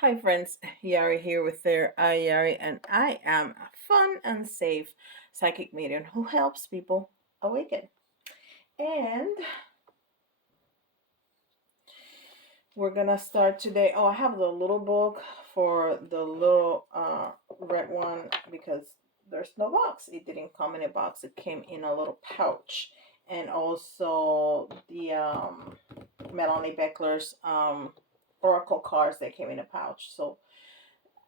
Hi friends, Yari here with their Yari, and I am a fun and safe psychic medium who helps people awaken. And we're gonna start today. Oh, I have the little book for the little red one because there's no box. It didn't come in a box. It came in a little pouch, and also the Melanie Beckler's oracle cards. They came in a pouch, so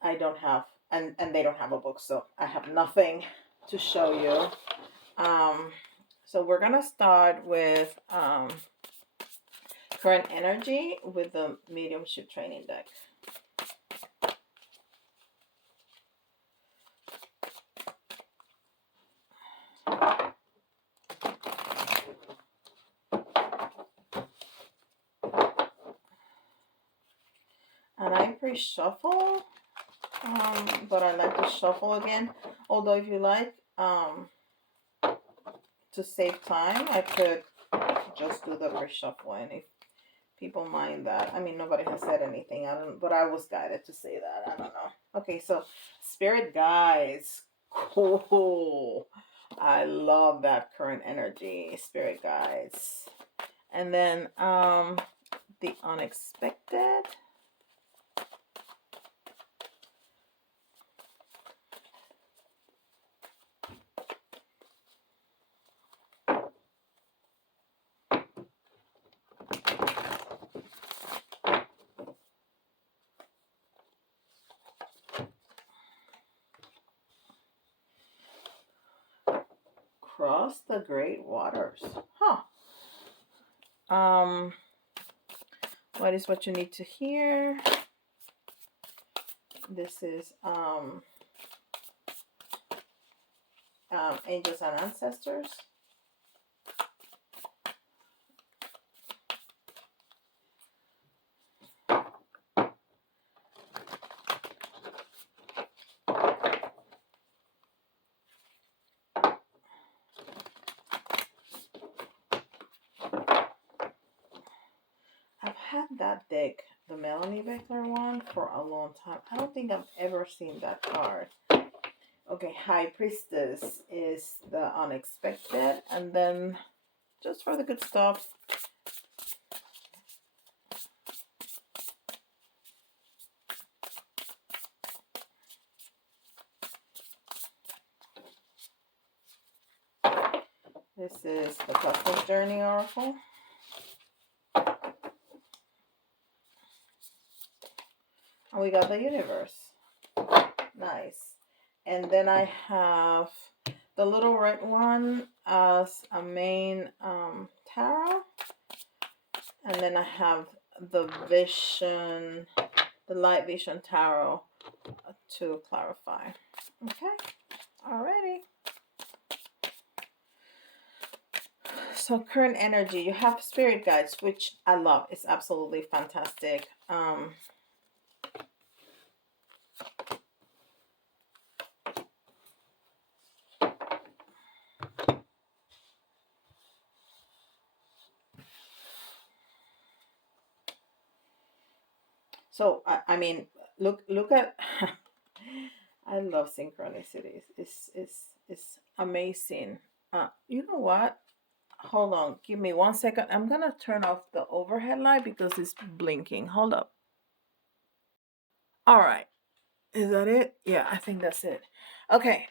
I don't have, and they don't have a book, so I have nothing to show you. Um, so we're gonna start with current energy with the mediumship training deck. And I pre-shuffle, but I like to shuffle again. Although if you like, to save time, I could just do the pre-shuffle, and if people mind that. I mean, nobody has said anything. I don't, but I was guided to say that. I don't know. Okay, so spirit guides. Cool. I love that current energy, spirit guides. And then the unexpected. Cross the great waters. Huh. Um what is what you need to hear? This is angels and ancestors. I've had that deck, the Melanie Beckler one, for a long time. I don't think I've ever seen that card. Okay, High Priestess is the unexpected, and then just for the good stuff, this is the Cosmic Journey Oracle. And we got the Universe. Nice. And then I have the little red one as a main tarot. And then I have the Vision, the Light Vision Tarot to clarify. Okay, alrighty. So current energy, you have spirit guides, which I love. It's absolutely fantastic. So I mean, look at. I love synchronicities. It's amazing. You know what? Hold on. Give me 1 second. I'm gonna turn off the overhead light because it's blinking. Hold up. All right. Is that it? Yeah, I think that's it. Okay.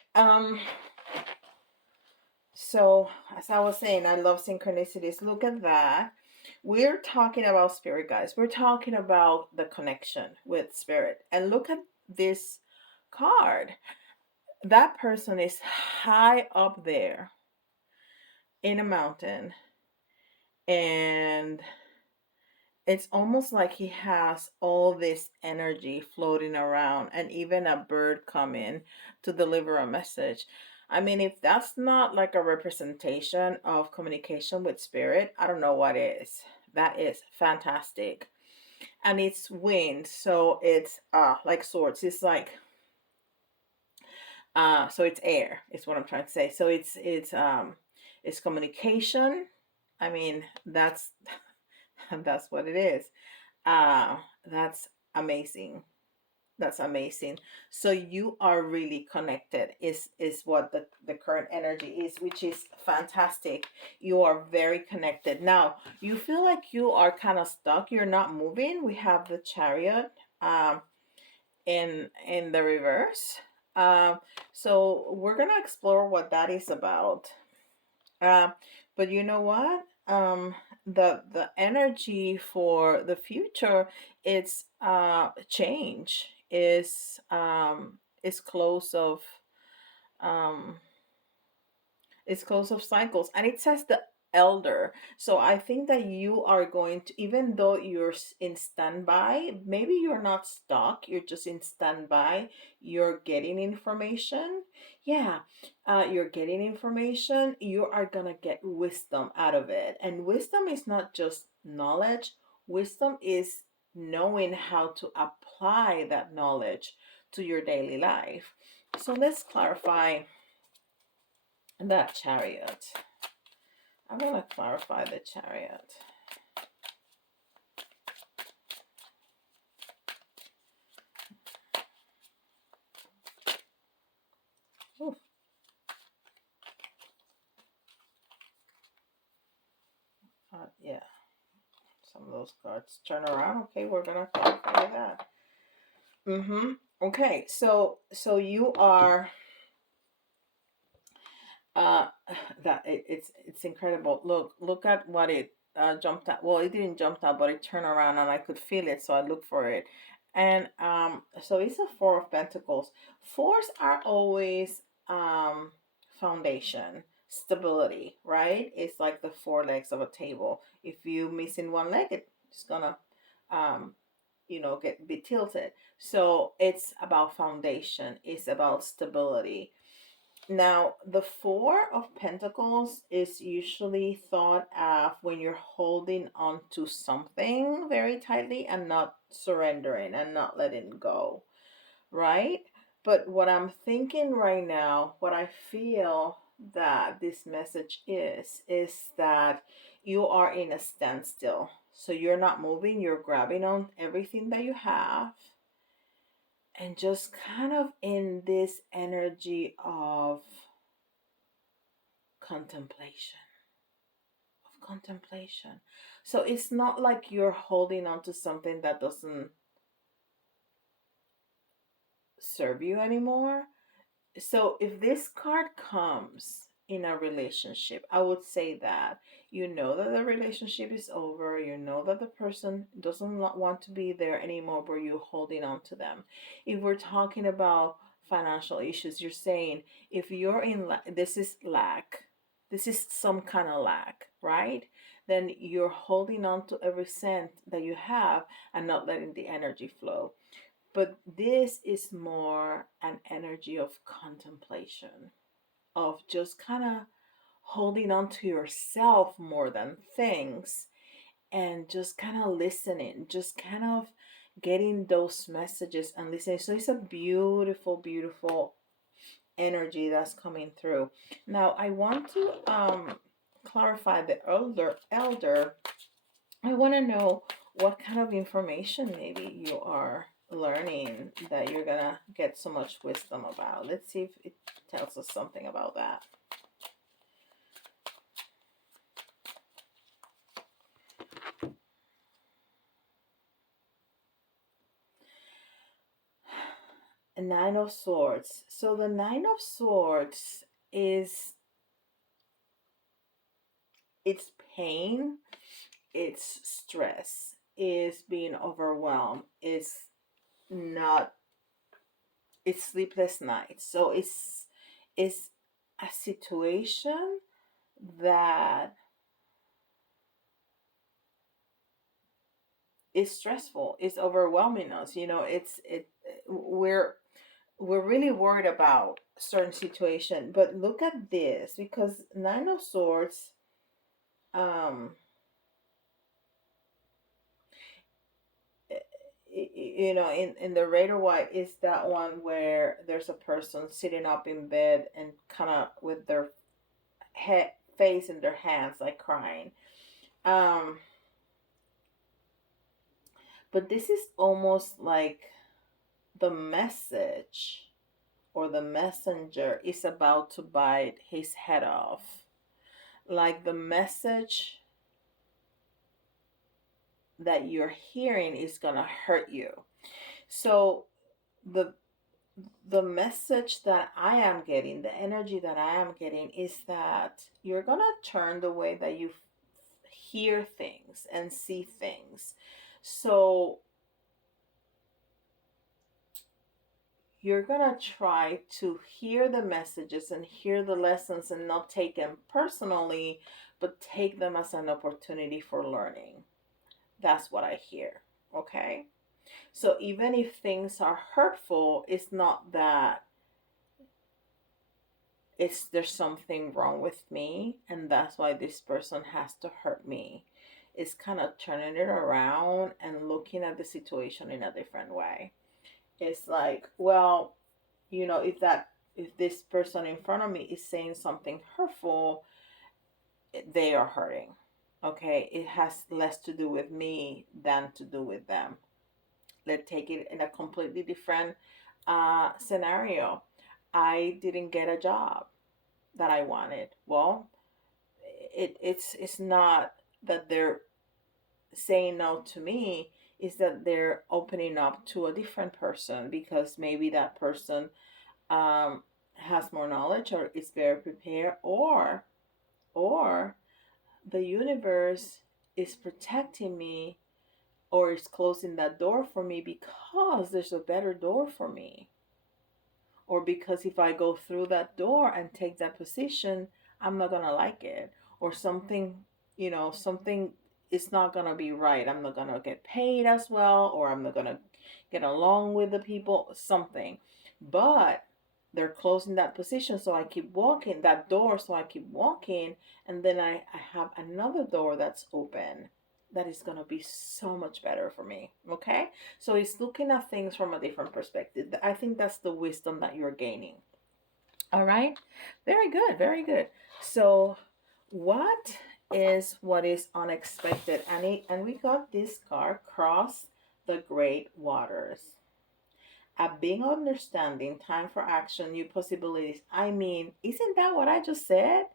So as I was saying, I love synchronicities. Look at that. We're talking about spirit, guys. We're talking about the connection with spirit. And look at this card. That person is high up there in a mountain, and it's almost like he has all this energy floating around, and even a bird coming to deliver a message. I mean, if that's not like a representation of communication with spirit, I don't know what is. That is fantastic. And it's wind, so it's like swords. It's like so it's air is what I'm trying to say. So it's communication. I mean, that's that's what it is. Uh, that's amazing. That's amazing. So you are really connected is what the current energy is, which is fantastic. You are very connected. Now, you feel like you are kind of stuck, you're not moving. We have the chariot um in the reverse. Um so we're gonna explore what that is about. Uh, but you know what? The energy for the future, it's change is close of um it's close of cycles, and it says the elder. So I think that you are going to, even though you're in standby, maybe you're not stuck, you're just in standby, you're getting information. Yeah, you're getting information, you are gonna get wisdom out of it. And wisdom is not just knowledge, wisdom is knowing how to apply that knowledge to your daily life. So let's clarify that chariot. I'm going to clarify the chariot. Ooh, yeah, some of those cards turn around. Okay, we're going to clarify that. Mm-hmm. Okay, so you are uh that it's incredible. Look at what it jumped out. Well, it didn't jump out, but it turned around and I could feel it, so I looked for it. And so it's a Four of Pentacles. Fours are always foundation, stability, right? It's like the four legs of a table. If you missing one leg, it's gonna um get be tilted. So it's about foundation, it's about stability. Now, the Four of Pentacles is usually thought of when you're holding on to something very tightly and not surrendering and not letting go, right? But what I'm thinking right now, what I feel that this message is that you are in a standstill. So you're not moving, you're grabbing on everything that you have and just kind of in this energy of contemplation contemplation. So it's not like you're holding on to something that doesn't serve you anymore. So if this card comes in a relationship, I would say that you know that the relationship is over, you know that the person doesn't want to be there anymore, but you're holding on to them. If we're talking about financial issues, you're saying if you're in this is lack, this is some kind of lack, right? Then you're holding on to every cent that you have and not letting the energy flow. But this is more an energy of contemplation, of just kind of holding on to yourself more than things and just kind of listening, just kind of getting those messages and listening. So it's a beautiful, beautiful energy that's coming through. Now, I want to clarify the elder. I want to know what kind of information maybe you are learning that you're gonna get so much wisdom about. Let's see if it tells us something about that. A Nine of Swords. So the Nine of Swords is it's pain, it's stress, is being overwhelmed, not it's sleepless nights. So it's a situation that is stressful. It's overwhelming us. We're really worried about certain situation. But look at this, because Nine of Swords, um, in the Raider White is that one where there's a person sitting up in bed and kind of with their head face in their hands, like crying. Um, but this is almost like the message or the messenger is about to bite his head off. Like the message that you're hearing is going to hurt you. So the the message that I am getting, the energy that I am getting is that you're going to turn the way that you hear things and see things. So you're going to try to hear the messages and hear the lessons and not take them personally, but take them as an opportunity for learning. That's what I hear. Okay. So even if things are hurtful, it's not that it's there's something wrong with me and that's why this person has to hurt me. It's kind of turning it around and looking at the situation in a different way. It's like, well, if this person in front of me is saying something hurtful, they are hurting. Okay, it has less to do with me than to do with them. Let's take it in a completely different scenario. I didn't get a job that I wanted. Well, it's not that they're saying no to me, is that they're opening up to a different person because maybe that person um, has more knowledge or is very prepared, or the universe is protecting me or is closing that door for me because there's a better door for me, or because if I go through that door and take that position, I'm not gonna like it, or something, something is not gonna be right. I'm not gonna get paid as well, or I'm not gonna get along with the people, something. But they're closing that position, so I keep walking that door, so I keep walking, and then I have another door that's open that is going to be so much better for me. Okay, so it's looking at things from a different perspective. I think that's the wisdom that you're gaining. All right, very good, very good. So what is unexpected? And we got this card, cross the great waters. A big understanding, time for action, new possibilities. I mean, isn't that what I just said?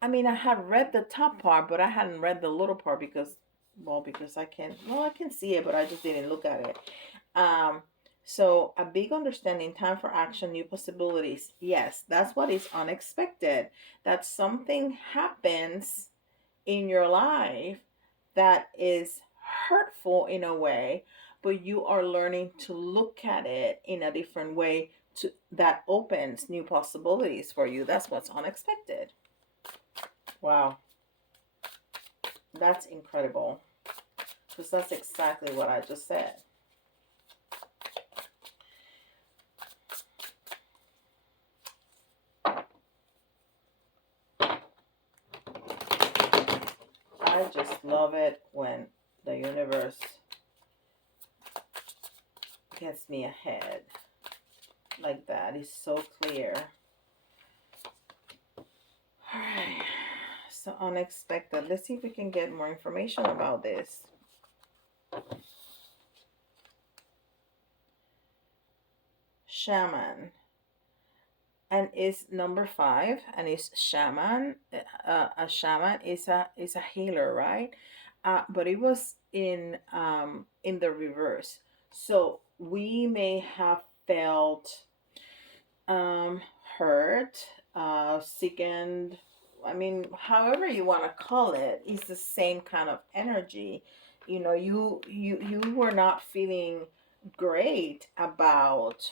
I mean, I had read the top part, but I hadn't read the little part because I can see it, but I just didn't look at it. Um, so a big understanding, time for action, new possibilities. Yes, that's what is unexpected. That something happens in your life that is hurtful in a way, but you are learning to look at it in a different way that opens new possibilities for you. That's what's unexpected. Wow, that's incredible. Because that's exactly what I just said. I just love it when the universe gets me ahead like that. It's so clear. All right. So unexpected. Let's see if we can get more information about this. Shaman. And it's number 5, and it's shaman. A shaman is a healer, right? But it was in the reverse. So we may have felt hurt, sickened. I mean, however you want to call it, it's the same kind of energy. You were not feeling great about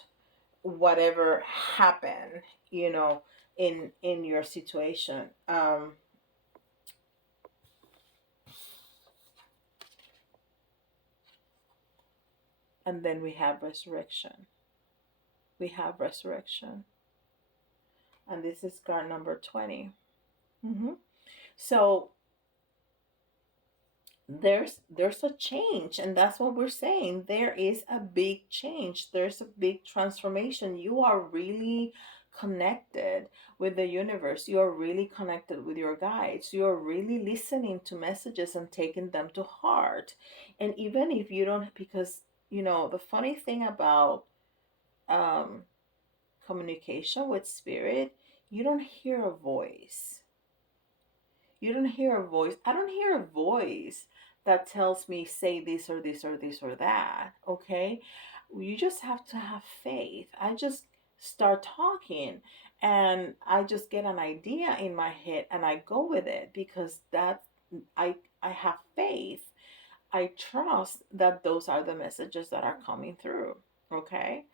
whatever happened, in your situation. And then we have resurrection. We have resurrection. And this is card number 20. So there's a change, and that's what we're saying. There is a big change. There's a big transformation. You are really connected with the universe. You are really connected with your guides. You are really listening to messages and taking them to heart. And even if you don't, because the funny thing about um, communication with spirit, you don't hear a voice. You don't hear a voice. I don't hear a voice that tells me say this or this or this or that. Okay. You just have to have faith. I just start talking and I just get an idea in my head and I go with it because I have faith. I trust that those are the messages that are coming through. Okay.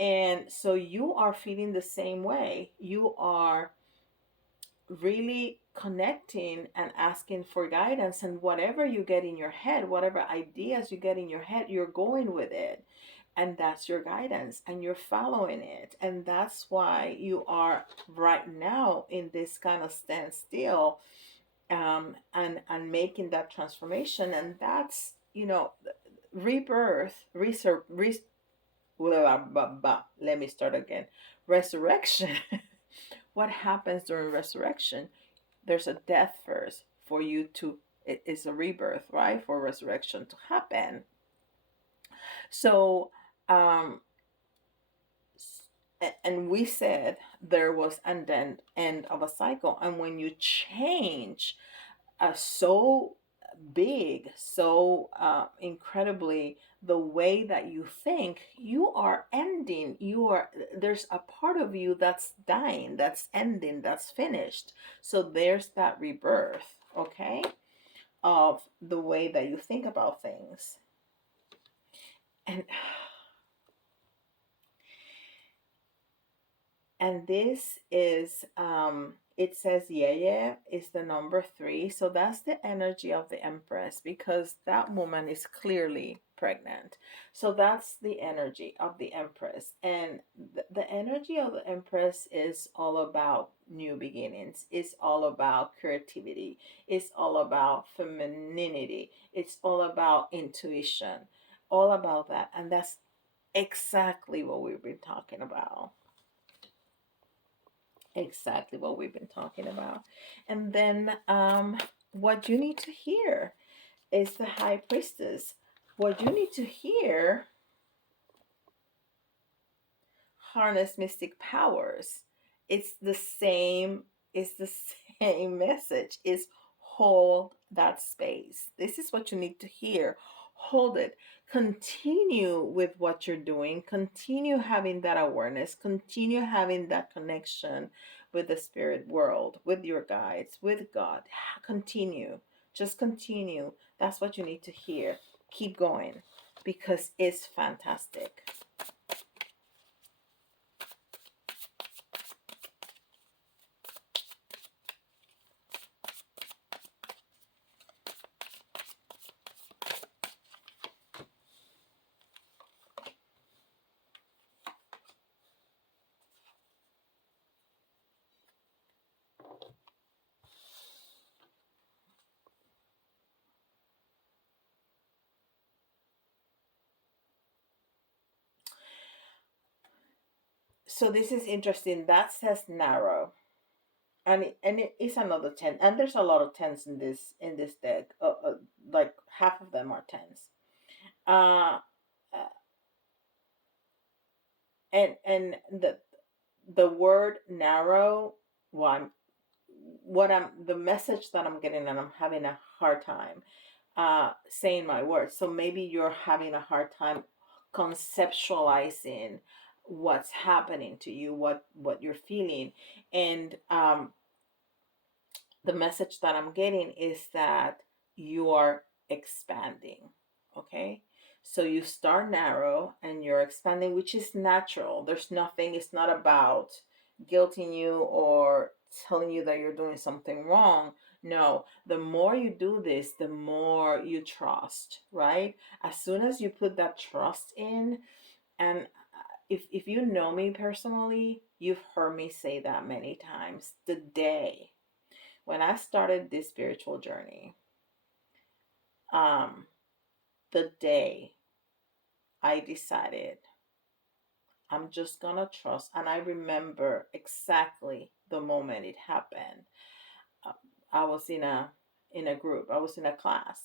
And so you are feeling the same way. You are really connecting and asking for guidance, and whatever you get in your head, whatever ideas you get in your head, you're going with it, and that's your guidance and you're following it. And that's why you are right now in this kind of standstill, and making that transformation. And that's rebirth, blah, blah, blah. Let me start again. Resurrection. What happens during resurrection? There's a death first for you to, it is a rebirth, right, for resurrection to happen. So um and we said there was an end of a cycle, and when you change so big, so incredibly, the way that you think, you are ending, there's a part of you that's dying, that's ending, that's finished. So there's that rebirth, okay, of the way that you think about things. And this is it says yeah is the number 3, so that's the energy of the Empress, because that woman is clearly pregnant. So that's the energy of the Empress, and the energy of the Empress is all about new beginnings, it's all about creativity, it's all about femininity, it's all about intuition, all about that. And that's exactly what we've been talking about. Exactly what we've been talking about. And then what you need to hear is the High Priestess. What you need to hear, harness mystic powers. It's the same, it's the same message. Is hold that space. This is what you need to hear. Hold it. Continue with what you're doing. Continue having that awareness. Continue having that connection with the spirit world, with your guides, with God. Continue. Just continue. That's what you need to hear. Keep going because it's fantastic. So this is interesting. That says narrow, and it is another 10. And there's a lot of tens in this deck. Like half of them are tens. Uh, uh, and the word narrow. Well, the message that I'm getting, and I'm having a hard time saying my words. So maybe you're having a hard time conceptualizing what's happening to you, what you're feeling. And the message that I'm getting is that you are expanding. Okay. So you start narrow and you're expanding, which is natural. There's nothing, it's not about guilting you or telling you that you're doing something wrong. No, the more you do this, the more you trust, right? As soon as you put that trust in, and if you know me personally, you've heard me say that many times. The day when I started this spiritual journey, um, the day I decided I'm just gonna trust, and I remember exactly the moment it happened. Uh, I was in a group. I was in a class,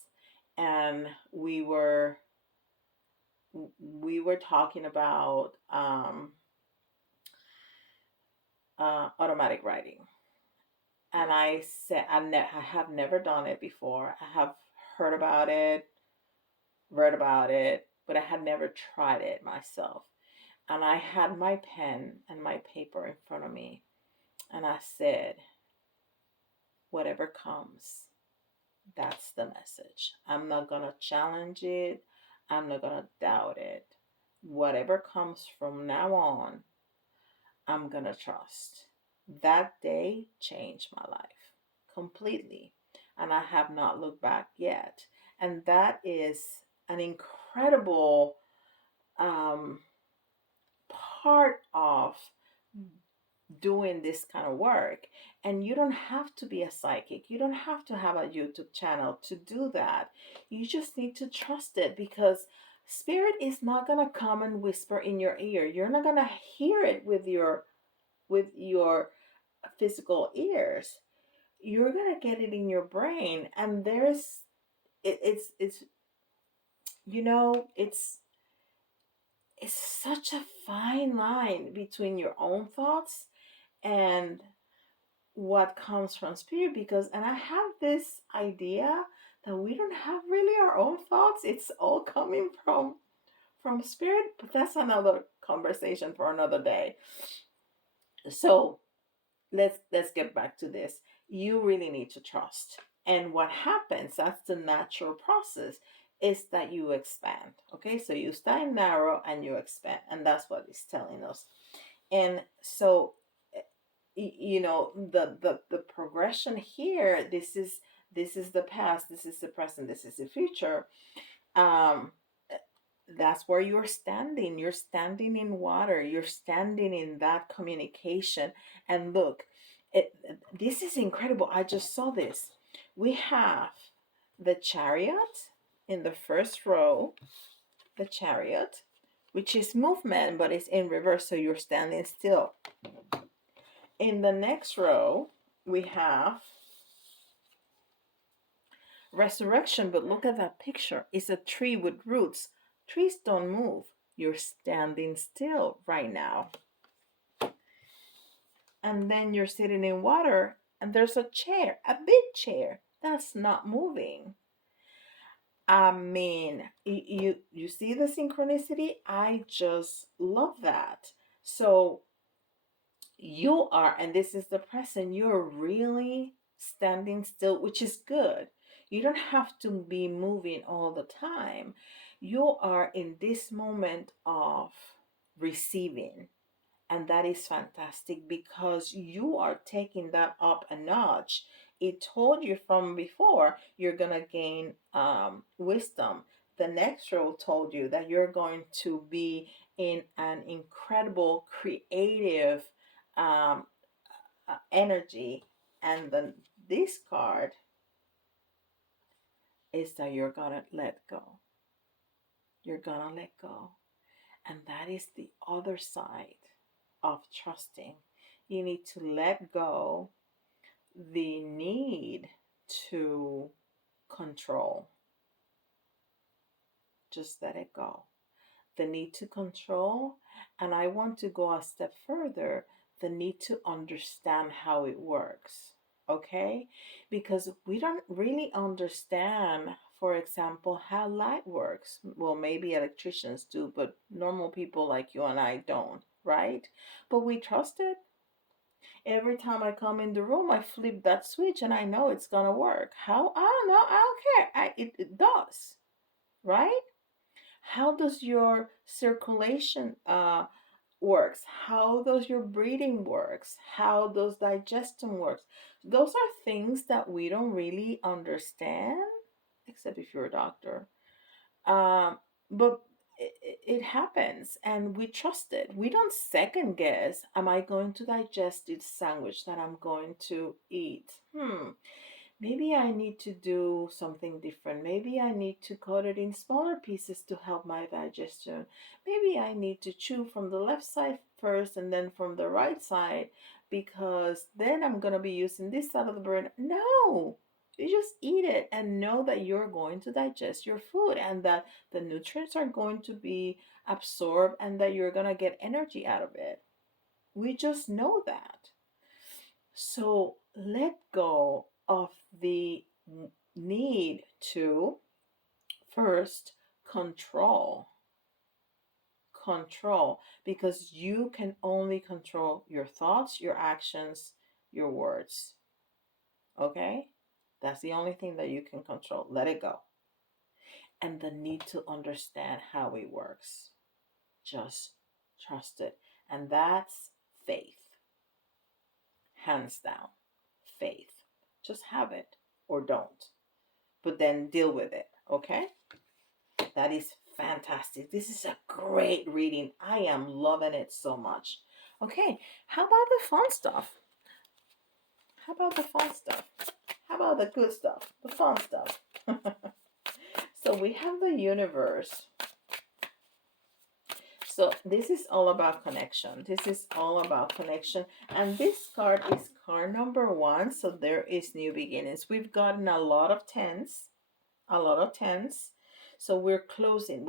and we were we were talking about automatic writing, and I said I have never done it before. I have heard about it, read about it, but I had never tried it myself. And I had my pen and my paper in front of me, and I said, whatever comes, that's the message. I'm not going to challenge it. I'm not going to doubt it. Whatever comes from now on, I'm going to trust. That day changed my life completely. And I have not looked back yet. And that is an incredible um, part of doing this kind of work. And you don't have to be a psychic, you don't have to have a YouTube channel to do that. You just need to trust it, because spirit is not going to come and whisper in your ear. You're not going to hear it with your physical ears. You're going to get it in your brain. And it's it's such a fine line between your own thoughts and what comes from spirit. Because, and I have this idea that we don't have really our own thoughts, it's all coming from spirit, but that's another conversation for another day. So let's get back to this. You really need to trust. And what happens, that's the natural process, is that you expand. Okay, so you stay narrow and you expand, and that's what it's telling us. And so the progression here, this is the past, this is the present, this is the future. um that's where you're standing in water, you're standing in that communication. And look, this is incredible. I just saw this. We have the Chariot in the first row, the Chariot, which is movement, but it's in reverse, so you're standing still. In the next row, we have Resurrection, but look at that picture. It's a tree with roots. Trees don't move. You're standing still right now. And then you're sitting in water, and there's a chair, a big chair, that's not moving. I mean, you see the synchronicity? I just love that. So you are, and this is the present, you're really standing still, which is good. You don't have to be moving all the time. You are in this moment of receiving, and that is fantastic, because you are taking that up a notch. It told you from before you're going to gain wisdom. The next row told you that you're going to be in an incredible creative um, energy. And then this card is that you're going to let go. You're going to let go. And that is the other side of trusting. You need to let go the need to control. Just let it go. The need to control. And I want to go a step further, the need to understand how it works. Okay? Because we don't really understand, for example, how light works. Well, maybe electricians do, but normal people like you and I don't, right? But we trust it. Every time I come in the room, I flip that switch and I know it's gonna work. How? I don't know. I don't care. It does, right? How does your circulation works? How does your breathing works? How does digestion works? Those are things that we don't really understand, except if you're a doctor. But it happens, and we trust it. We don't second guess, am I going to digest this sandwich that I'm going to eat? Maybe I need to do something different. Maybe I need to cut it in smaller pieces to help my digestion. Maybe I need to chew from the left side first and then from the right side, because then I'm going to be using this side of the brain. No, You just eat it and know that you're going to digest your food and that the nutrients are going to be absorbed and that you're going to get energy out of it. We just know that. So let go of the need to first control. Control, because you can only control your thoughts, your actions, your words. Okay? That's the only thing that you can control. Let it go. And the need to understand how it works. Just trust it. And that's faith. Hands down. Faith. Just have it or don't. But then deal with it. Okay? That is fantastic. This is a great reading. I am loving it so much. Okay, how about the fun stuff? How about the fun stuff? How about the good stuff? The fun stuff. So we have the universe. So this is all about connection. This is all about connection. And this card is card number 1. So there is new beginnings. We've gotten a lot of tens. A lot of tens. So we're closing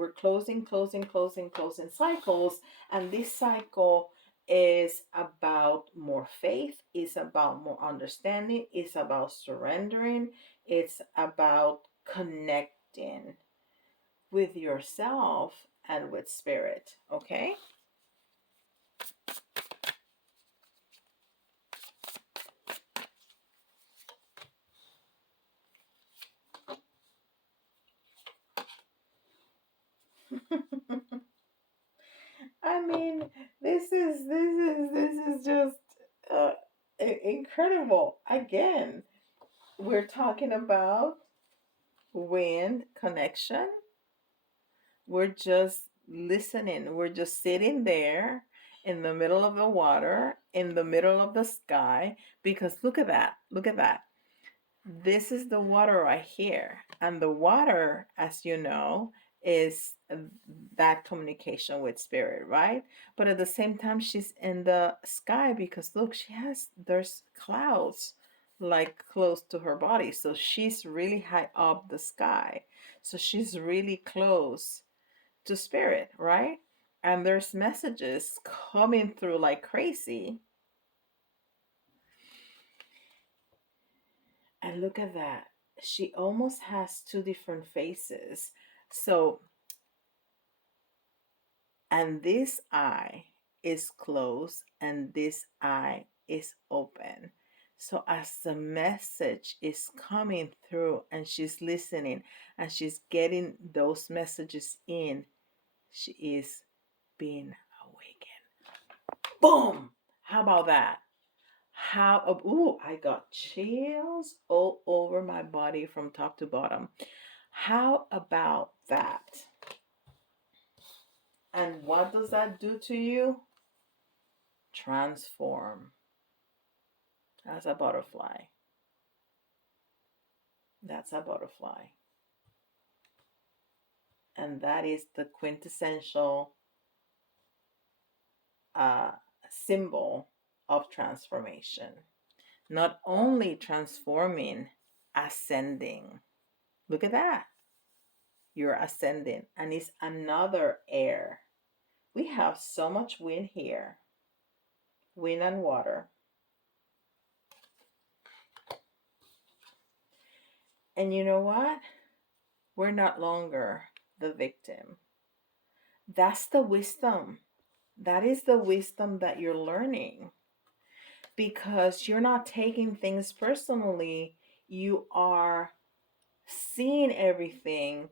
cycles. And this cycle is about more faith, is about more understanding, it's about surrendering, it's about connecting with yourself and with spirit. Okay? I mean, this is just incredible. Again, we're talking about wind connection. We're just listening. We're just sitting there in the middle of the water, in the middle of the sky, because look at that. Look at that. This is the water right here. And the water, as you know, is that communication with spirit, right? But at the same time, she's in the sky because look, there's clouds like close to her body. So she's really high up the sky. So she's really close to spirit, right? And there's messages coming through like crazy. And look at that. She almost has two different faces. So, and this eye is closed and this eye is open. So, as the message is coming through and she's listening and she's getting those messages in, she is being awakened. Boom! How about that? Ooh, I got chills all over my body from top to bottom. How about that? And what does that do to you? Transform. That's a butterfly. That's a butterfly. And that is the quintessential symbol of transformation. Not only transforming, ascending. Look at that. You're ascending, and it's another air. We have so much wind here, wind and water. And you know what? We're not longer the victim. That's the wisdom. That is the wisdom that you're learning, because you're not taking things personally. You are seeing everything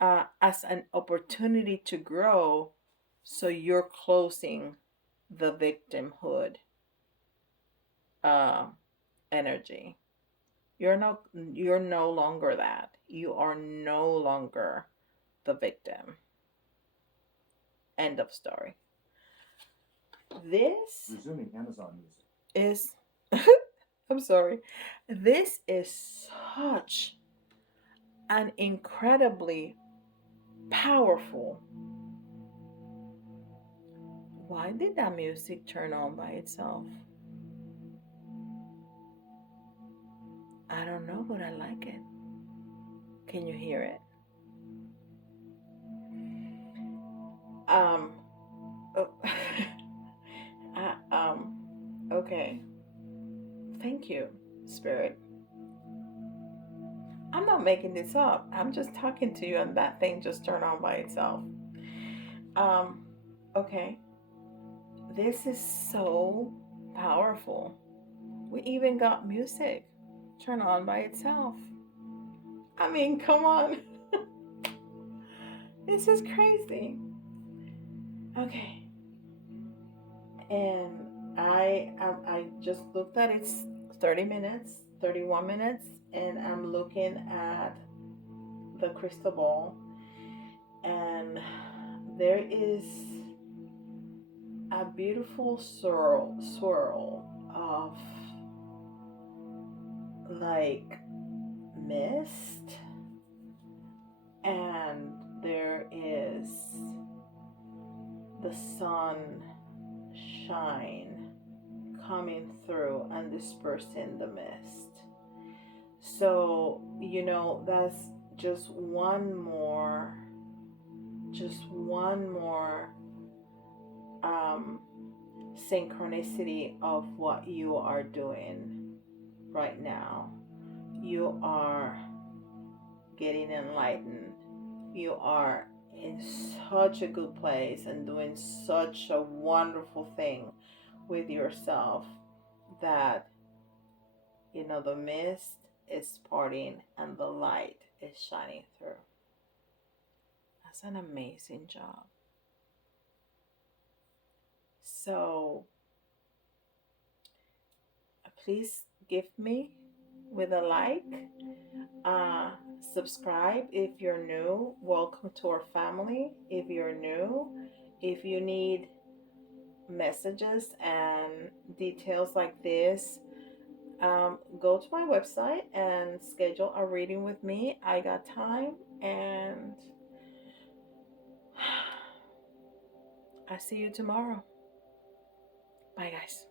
as an opportunity to grow. So you're closing the victimhood energy. You're no longer that. You are no longer the victim. End of story. This Resuming Amazon Music is I'm sorry. This is such an incredibly powerful. Why did that music turn on by itself? I don't know, but I like it. Can you hear it? Um, oh, okay. Thank you, Spirit. I'm not making this up. I'm just talking to you, and that thing just turned on by itself. Um, okay. This is so powerful. We even got music turn on by itself. I mean, come on. This is crazy. Okay. And I just looked at it's 30 minutes, 31 minutes, and I'm looking at the crystal ball, and there is a beautiful swirl of like mist, and there is the sun shine coming through and dispersing the mist. So, that's just one more um, synchronicity of what you are doing right now. You are getting enlightened. You are in such a good place and doing such a wonderful thing with yourself that the mist is parting and the light is shining through. That's an amazing job. So please gift me with a like. Uh, Subscribe if you're new. Welcome to our family if you're new. If you need messages and details like this, go to my website and schedule a reading with me. I got time, and I see you tomorrow. Bye, guys.